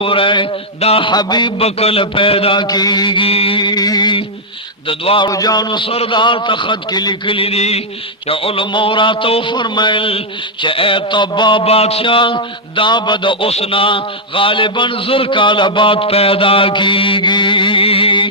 دا حبیب بکل پیدا کیگی د دوارو جانو سردار تخت کی لکلی دی چا علماء راتو فرمائل چا اے طبا بادشاہ دا بد اسنا غالباً زرکال بات پیدا کیگی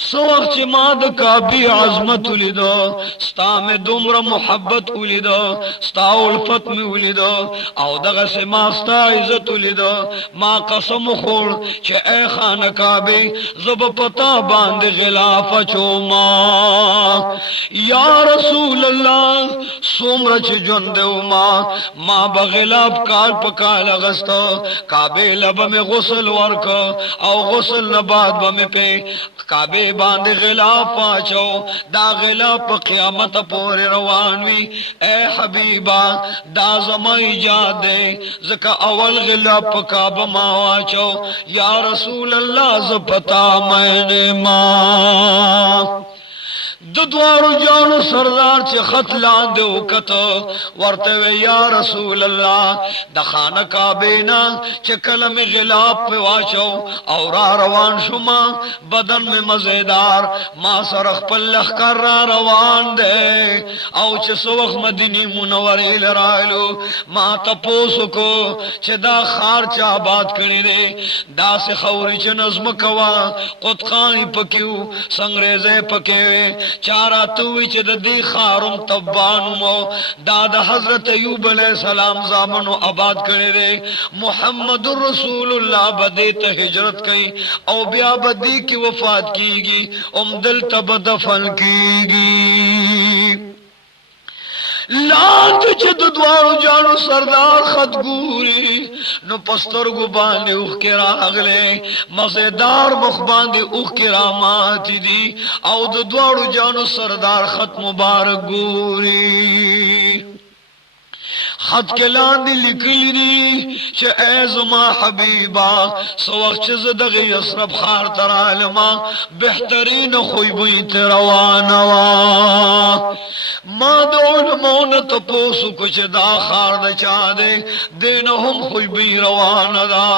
سو وقت چی ما دا کابی عظمت ولیدو ستا میں دمر محبت ولیدو ستا الفت میں ولیدو او دغا سے ما ستا عزت ولیدو ما قسم خور چه اے خان کعبی زب پتا باند غلاف چوما یا رسول اللہ سومر چه جندو ما بغلاف کال پکال غستا کعبی لب میں غسل ورک او غسل نباد بم پہ کعبی باند غلاف پاچو دا غلاف قیامت پور روانوی اے حبیبا دا زمائی جا دے زکا اول غلاف کعبہ ماواچو یا رسول اللہ زپتا میں نے ماں دوارو جانو سردار چه خط لاندے وکتو ورتوے یا رسول اللہ دخان کعبینا چه کلم غلاب پہ واچو اور روان شما بدن میں مزیدار ما سرخ پلخ کر روان دے او چه سوخ مدینی منوری لرائلو ما تپوسو کو چه دا خار چا بات کنی دے دا سے خوری چه نظم کوا قدقانی پکیو سنگریزے پکیوے چارا توی چه دا دی خارم تبانمو دادا حضرت ایوب علیہ السلام زامنو آباد کرے دے محمد رسول اللہ بدیت ہجرت کئی او بیا بدی کی وفات کی گی دل تب دفن کی گی لات چد دوارو جانو سردار خط گوری نو پستر گو باندے اوخ کے راغلے مزیدار مخ باندے اوخ کے راماتی دی او دوارو جانو سردار خط مبارک گوری خط کے لاندی لکلی دی چه اے زما حبیبا سو وقت چه زدغی یسرب خار تر عالما بہترین خوی بیت روانوا ما دو علمون تپوسو کچھ دا خار دا چا دے دینہم خوی بی روان دا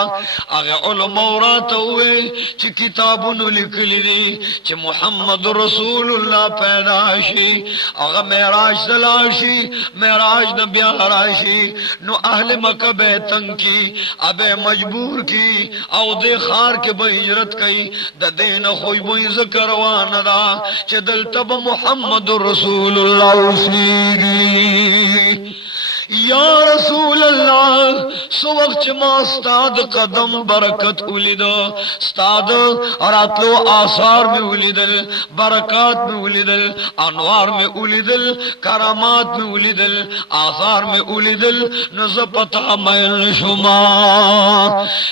اگے علماء راتوے چه کتابونو لکلی دی چه محمد رسول اللہ پیداشی اگے میراج دلاشی میراج نبی راشی نو اہل مکہ بے تنگ کی ابے مجبور کی او دے خار کے بے ہجرت کی دا دین خوی بے ذکر وانا چہ دل تب محمد رسول اللہ سیگی یا رسول اللہ سو وقت ما استاد قدم برکت اولیدو استاد راتلو آثار میں اولیدل برکات میں اولیدل انوار میں اولیدل کرامات میں اولیدل آثار میں اولیدل نزپتا میں شما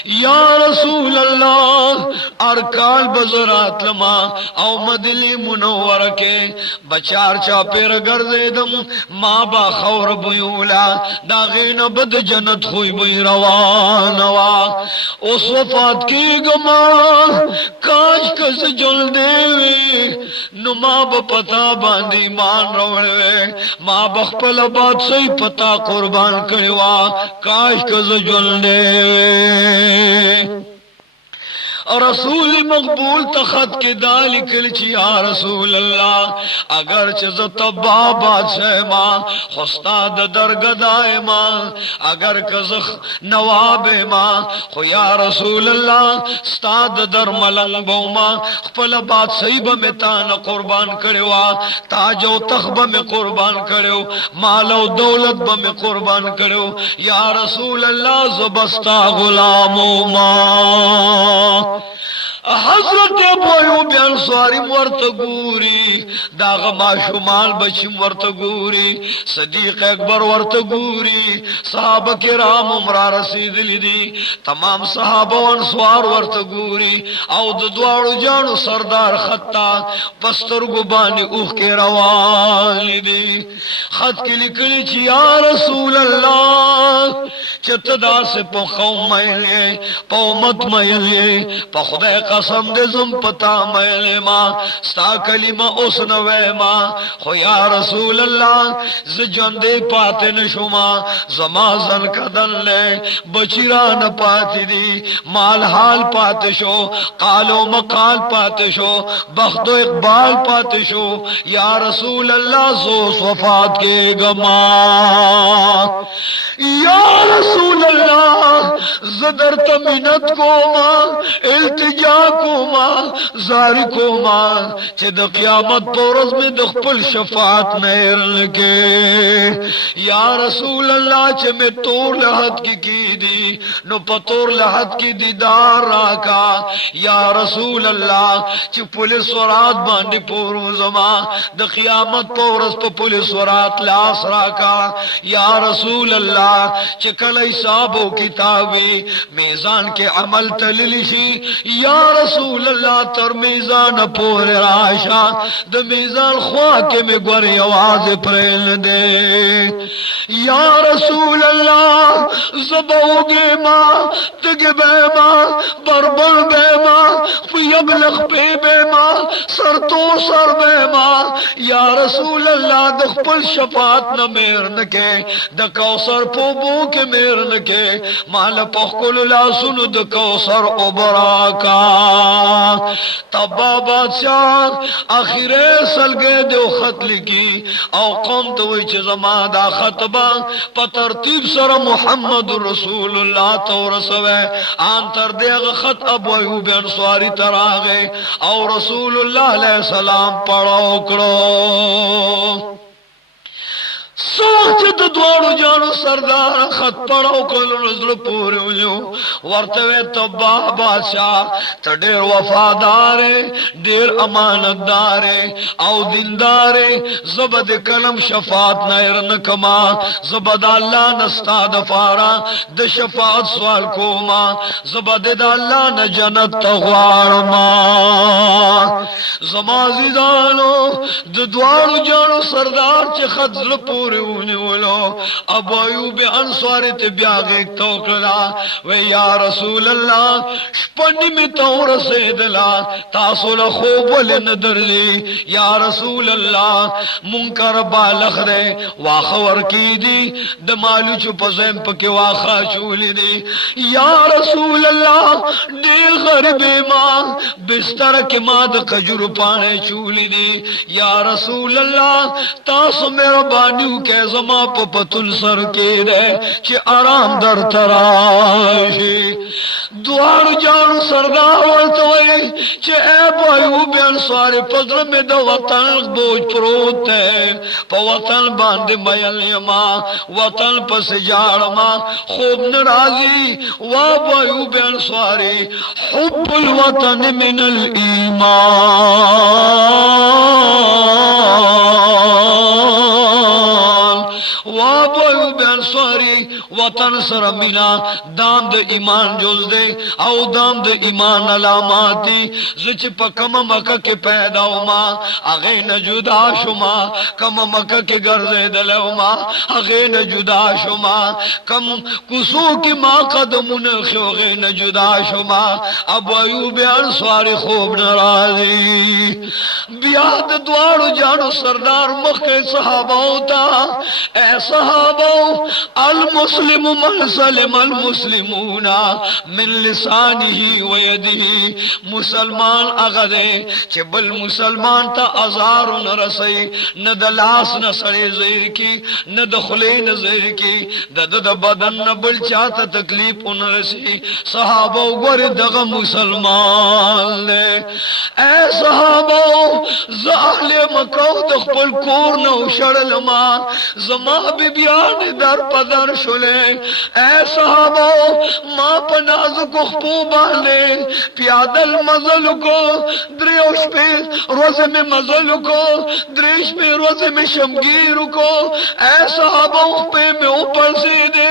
یا رسول اللہ ارکال بزرات لما او مدلی منور کے بچار چاپیر گردیدم ما با خور بیولا داغین بد جنت خوی بی روانوا اس وفات کی گما کاش کس جل دیوی نو ما با پتا باندی مان روڑوے ما بخپل بات سی پتا قربان کروا کاش کس جل دیوی رسول مقبول تخت کے دالی کلچی یا رسول اللہ اگر چیز تبا بادشاہ ماں خستاد درگدائے ماں اگر کزخ نواب ماں خو یا رسول اللہ ستاد در ملنگ بو ماں خپل بات سیب میں تان قربان کروا تاج و تخب میں قربان کرو مال و دولت میں قربان کرو یا رسول اللہ زبستا غلامو ماں حضرت ابو ایوب انصاری ورت گوری داغ ما شمال بچم ورت گوری صدیق اکبر ورت گوری صحابہ کرام عمرہ رسید لیدی تمام صحابہ انصار ورت گوری او دوارو جانو سردار خطا پستر گبانی اوخ کے روان لیدی خط کے لکلی چی یا رسول اللہ چتدا سے پو قوم میلے پو امت میلے پو خدای قسم دے زم پتا میلے ویما ستا کلمه اوس نه ویما خو یا رسول الله ز ژوندې پاتې نشوما زما ځن کدن لے بچیران پاتې دي مال حال پاتې شو قالو مقال پاتې شو بخت و اقبال پاتې شو یا رسول اللہ زو وفات کے گما یا رسول اللہ زدر تمنت کو ما التجا کو ما زاری کو ما چه د قیامت پورز میں دخپل شفاعت نیرن کے یا رسول اللہ چه میں طور لحد کی دی نو پتور لحد کی دیدار راکا یا رسول اللہ چه پولیس ورات باندی پورو زما د قیامت پورز پا پولیس ورات لاس راکا یا رسول اللہ چکل حسابو کتابی میزان کے عمل تللیشی یا رسول اللہ تر میزان پور راشا د میزان خواہ کے میں گوری آواز پریل دے یا رسول اللہ زبوگے ماں تگ بے ماں بربر بے ماں یبلغ پہ بے ماں سر تو سر بے ماں یا رسول اللہ دخپل شفاعت نہ میرن کے دکوثر پوبو کے میرن کے مال پخکل لا سن دکوثر ابرا کا تبا بادشاہ آخرے سلگے دیو خط لکی او قوم توی چه زمان دا خطبہ پا ترتیب سر محمد رسول اللہ تورسوے آن تر دیغ خط ابو ایوب انصاری تراغے او رسول اللہ علیہ السلام پڑھو کرو سوچ دوڑو جانو سردار خط پڑھو کلو نزل پوری ہوئیو ورطوے تبا بادشاہ تا دیر وفادارے دیر امانتدارے او دندارے زبد کلم شفاعت نیر نکما زبد اللہ نستا دفارا د شفاعت سوال کوما زبد دا اللہ نجنت تغوارما زمازیدانو دوڑو جانو سردار چه خط زل پوری ابو ایوب انصاری تے بیاغیک توکلا وی یا رسول اللہ شپنی میں تو رسیدلا تاسو لخوب ولی ندر لی یا رسول اللہ منکر بالخ دے واخور کی دی دمالو چپ زیم پکی واخا چولی دی یا رسول اللہ دیر غربی ماں بستر کی ماں دا کجر پانے چولی دی یا رسول اللہ تاسو میرا بانیو کہ زما پا پتل سر کے دے چی آرام در تراشی دوار جانو سردار ورطوئی چی اے بایوب انصاری پدر میں دا وطن بوجھ پروت ہے پا وطن باند میل یما وطن پس جارما خوب نرازی وا بایوب انصاری حب الوطن من الایمان وابو بین سواری وطن سر منا دام د ایمان جوز دے او دام د ایمان علاماتی زچ پا کم مکہ کے پیدا ہوما اغین جدا شما کم مکہ کے گرزے دلوما اغین جدا شما کم کسو کی ما قدمون خیوغین جدا شما ابو ایوب انصاری خوب نرازی بیاد دوارو جانو سردار مخی صحابہ ہوتا اے صحابہ المسلم من سلم المسلمون من لسانه و یده مسلمان اغدے چھ بل مسلمان تا ازار نرسی ند لاس نسڑے زیر کی ند خلین زیر کی دد بدن نبل چاہتا تکلیف انرسی صحابہ ور دغ مسلمان لے اے صحابہ زہل مکو دخپل کور نو شڑل ما زما بی بیان در پدر شلے اے صحابہ ما پناز کو خپو بانے پیادل مزل کو دریوش پہ روز میں مزل کو دریش میں روز میں شمگیر کو اے صحابہ پہ میں اوپر سے دے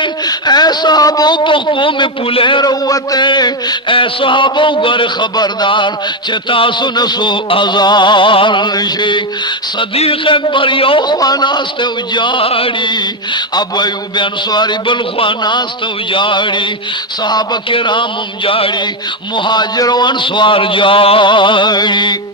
اے صحابہ پخپو میں پلے روتے اے صحابہ گر خبردار چتا سنسو ازار نشی صدیق اکبر یو خواناست اجاڑی ابو ایوب انصاری بلخواناست اجاڑی صحابہ کرام جاڑی مہاجر و انصار جاڑی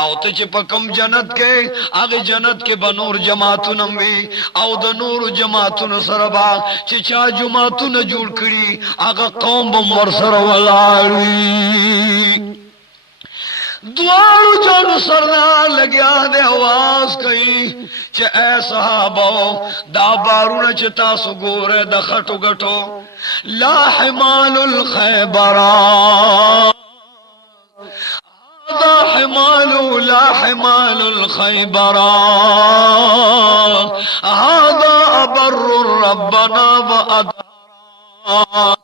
او ته چې په کم جنت کې هغه جنت کې بنور جماعتونه وي او د نور جماعتونو سره با چې چا جماعتونه جوړ کړي هغه قوم به ور سره ولاړي دوارو جانو سردار لگیا دے آواز کئی چه اے صحابو دا بارونا چه تاسو گورے دا خطو گٹو لا حمال الخیبران هذا حمال لا حمال الخيبران هذا أبر ربنا وأدارا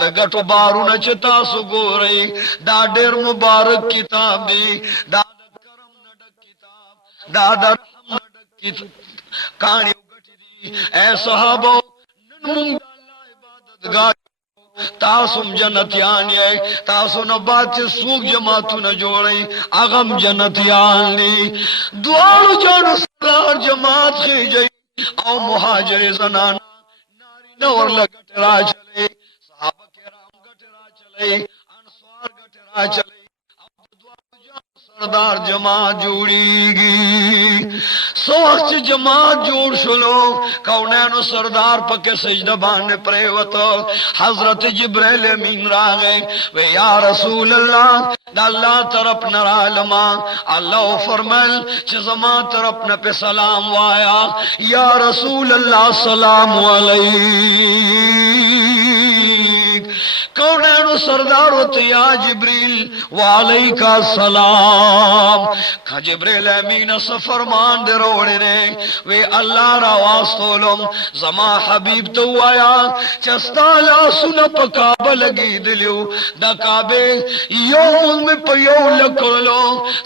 دا گٹو بارونا چه تاسو گورئی دا دیر مبارک کتاب دی دا کرم نڈک کتاب دا رحم نڈک کتاب کانیو گٹی دی اے صحابو ننمونگ اللہ عبادت گاڑی تاسم جنتیان یے تاسو نبات چه سوک جماعتو نجوڑی اغم جنتیان لی دوارو جانو سرار جماعت خیجئی او مہاجر زنان ناری نور لگت را چلے صحابہ کرام گٹ را چلے انصار گٹ را چلے اب دوارو جانو سردار جماعت جوڑی گی سوخت جماعت جوڑ شلو کونینو سردار پک سجدہ باندے پریوتو حضرت جبریل امین راگے وے یا رسول اللہ دا اللہ طرف نرالما اللہ فرمل چزما طرف نپے سلام وایا یا رسول اللہ سلام علیک کونینو سردار ہوتے یا جبریل وعلیکہ السلام کھا جبریل امین سفرمان دے روڑے نے وے اللہ را واسطولم زما حبیب تو آیا چستا لا سنا پا کعبہ لگی دلیو دا کعبے یوم میں پا یو لکلو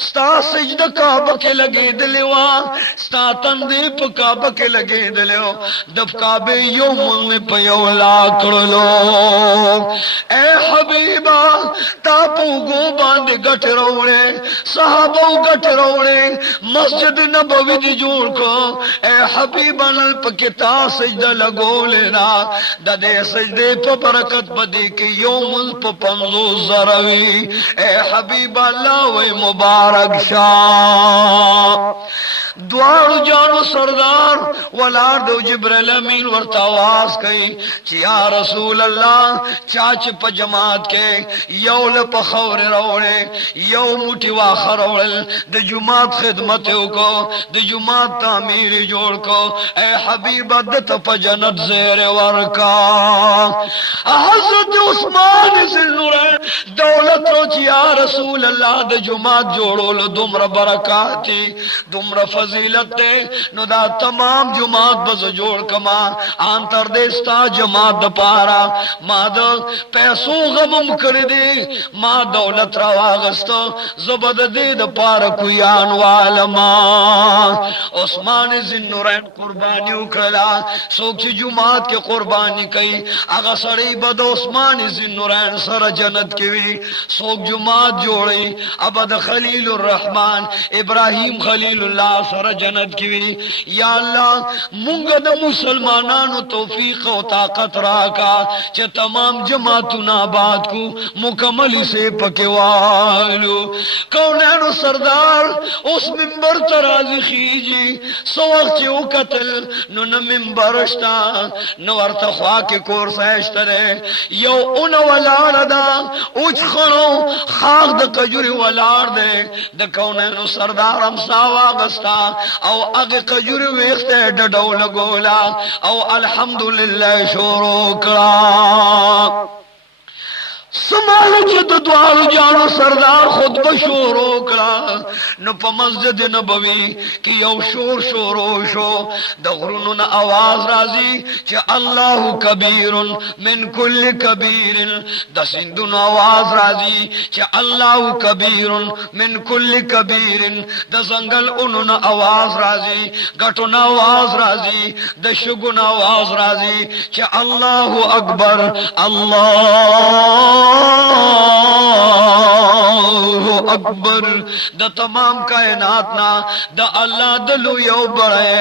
ستا سجدہ کعبہ کے لگی دلیو ستا تندے پا کعبہ کے لگی دلیو دب کعبے یوم میں پا یو لاکلو اے حبیبہ تاپو گو باندے گٹ روڑے صحابو گٹ روڑے مسجد نبوی دی جوڑ کو اے حبیبہ نل پا کتا سجدہ لگو لینا دا دے سجدے پا برکت بدی کی یوم پا پنزو زروی اے حبیبہ اللہ وی مبارک شاہ دوار جانو سردار ولار دو جبریل امین ورتاواز کئی چی یا رسول اللہ چاچ پا جماعت کے یو لپا خور روڑے یو موٹی واخر روڑل دا جماعت خدمتیو کو دا جماعت تعمیر جوڑ کو اے حبیب دت پا جنت زیر ورکا حضرت عثمان ذوالنورین دولت رو چی یا رسول اللہ دا جماعت جوڑو لدمر برکاتی دمر فضیلت دے نو دا تمام جماعت بز جوڑ کما آنتر دیستا جماعت دا پارا ما دا پیسو غمم کردی ما دولت را واغستا زبد دے دا پارا کویان والما عثمان ذوالنورین قربانی اکرلا سوک چی جماعت کے قربانی کئی اگا سڑی بد عثمان ذوالنورین سر جنت کیوی سوک جماعت جوڑی ابد خلیل الرحمن ابراہیم خلیل اللہ سر جنت کیوی یا اللہ مونگا دا مسلمانانو توفیق و طاقت راکا چا تمام جماعتنا آباد کو مکمل سے پکوالو کونینو سردار اس منبر ترازی خیجی سو وقت چی او قتل نو نمبرشتا نو ارتخوا کے کورس ایشترے یو اون والار دا اوچ خنو خاک دا کجوری والار دے دا کونینو سردار امساوا گستا او اگ کجوری ویختے ڈڈو لگولا او الحمدللہ شروع کرا سمالو چه تو دوارو جانو سردار خود بشورو کرا نو پا مسجد نبوی کی یو شور شورو شو دا غرونو نا آواز رازی چه اللہ کبیر من کل کبیر دا سندو نا آواز رازی چه اللہ کبیر من کل کبیر دا زنگل انو نا آواز رازی گٹو نا آواز رازی دا شگو نا آواز رازی چه اللہ اکبر اللہ اکبر د تمام کائنات نا د الله دلو یو بڑے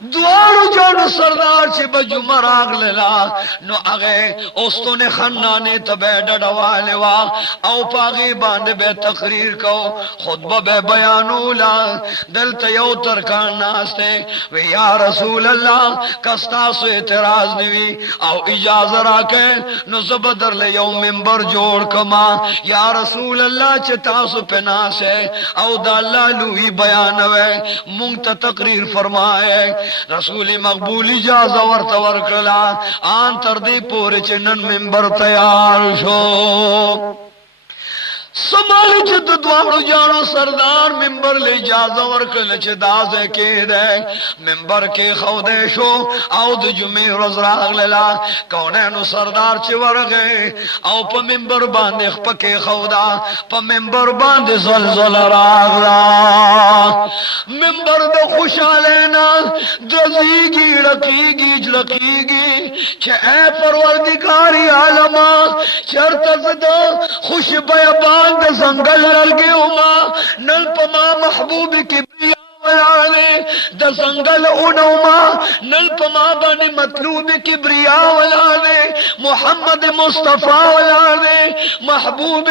دوارو جانو سردار چې بجمع راغللا نو هغه اوستونه خنانه تبه ډډواله وا او پاغي باندې به تقریر کو خطبه به بیانولا دلته یو ترکان ناشته وی یا رسول الله کستا سو اعتراض نیوی او اجازه راکې نو زبدر له یو منبر جوړ کما یا رسول الله چې تاسو پناسه او د الله لوی بیان وې مونږ ته تقریر فرمائے رسول مقبول اجازه ورته ورکړه ان تر دې پورې چې نن منبر تیار شو سمال چې د دوانو جانو سردار منبر له اجازه ورکړل چې دازه کې ده منبر کې خوده شو او د جمعې ورځ راغله کونانو سردار چې ورغه او په منبر باندې خپکه خودا په منبر باندې زلزل راغلا منبر د خوشاله نه دزيږي لکېږي لکېږي چې اے پروردگار عالم چرته زده خوش بیابان د زنګل لرګي وما نل پما محبوب کبریا ولاله د زنګل اونوما نل پما باندې مطلوب کبریا ولاله محمد مصطفی ولاله محبوب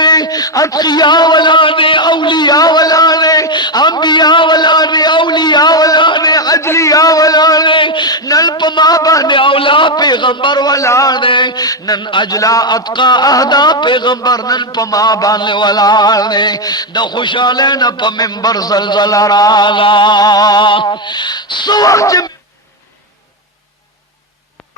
اتقیا ولاله اولیاء ولاله انبیاء ولاله اولیاء ولاله اجلیاء ولاله نل پما باندې اولا پیغمبر ولاله نن اجلا اتقا اهدا پیغمبر نن پما باندې ولاله د خوشاله نه په منبر زلزل راغلا سوچ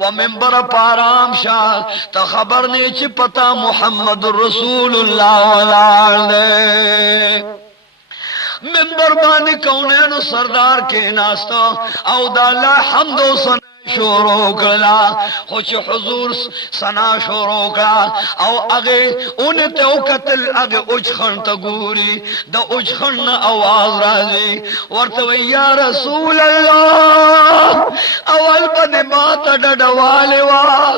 و منبر پارام شاه ته خبر نه چې پتا محمد رسول الله ولاله منبر باندې کونانو سردار کې ناستا او د الله حمد او ثنا شروع کلا خوش حضور سنا شروع کلا او اگے اونتے او قتل اگے اجخن تگوری دا اجخن آواز رازی ورتوی یا رسول اللہ اول بد مات ڈڈوالی وا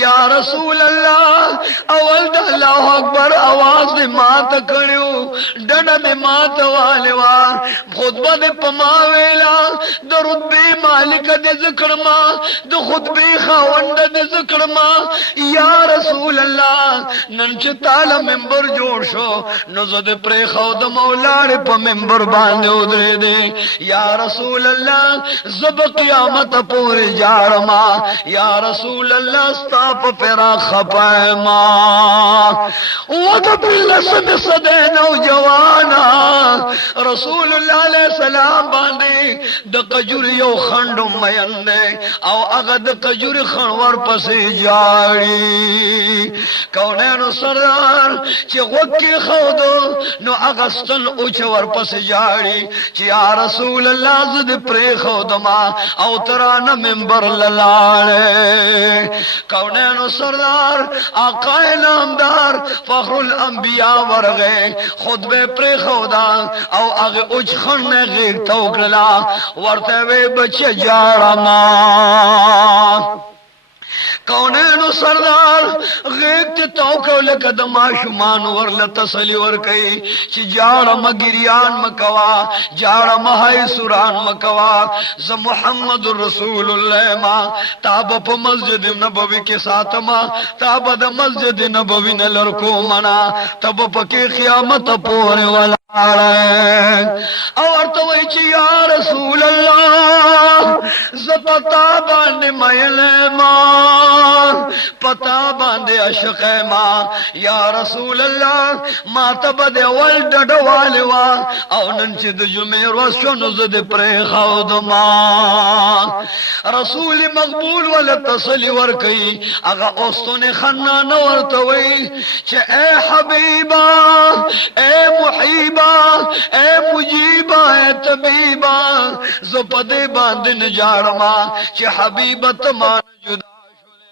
یا رسول اللہ اول دا اللہ اکبر آواز دی مات کریو ڈڈ دی مات والی وا خطبہ دی پماویلا دا ربی مالک دی ذکر ما د خطبه خوند د ذکر ما یا رسول الله نن چې تعالی منبر جوړ شو نو زه د پرې خو د مولا په منبر باندې ودرې دي یا رسول الله زب قیامت پورې جاړما یا رسول الله ستا په پیرا خپایما او د بل سم صدې نو جوانا رسول الله علیه السلام باندې د قجر یو خندو مین او هغه د قجر خنور پسې جاړي کونانو سردار چې وکي خودو نو هغه ستن او چور پسې جاړي چې یا رسول الله زد پرې خودما او ترانه منبر لاله کونانو سردار آقا نامدار فخر الانبیاء ورغه خطبه پرې خودا او هغه اوج خن غیر توکلا ورته وی بچ جاړما کونانو سردار غیق توکو لکدما شمان ورل تسلی ورکی چی جاڑا مگریان مکوا جاڑا مہائی سوران مکوا ز محمد رسول اللہ ما تاب پا مسجد نبوی کے ساتھ ما تاب دا مسجد نبوی نلرکو منا تب پا کی قیامت پورے والا اور تو وی چی یا رسول اللہ زپتا باندے میل ما پتا باندے عشق ما یا رسول اللہ ما تبد والدد والوا او ننچ د جمعه روشن زد پر خود ما رسول مقبول ولا تصلی ور کئی اغا اوستون خنان ورتوی چه اے حبیبا اے محیبا اے مجیبا اے طبیبا زپدے باندن جارما چه حبیبت مان جدا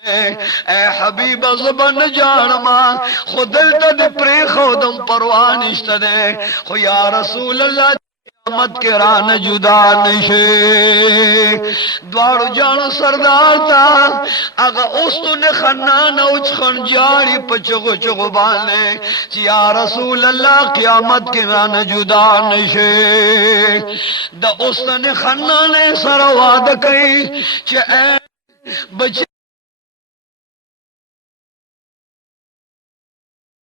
اے حبیب زبان جانما خودل تا دی پری خودم پروانشت دے خو یا رسول اللہ قیامت کے ران جدا نشے دوارو جانو سردار تا اگا اوستو نے خنان اوچ خنجاری پچگو چگو بانے چی یا رسول اللہ قیامت کے ران جدا نشے دا اوستو نے خنان سر وعد کئی چی اے بچے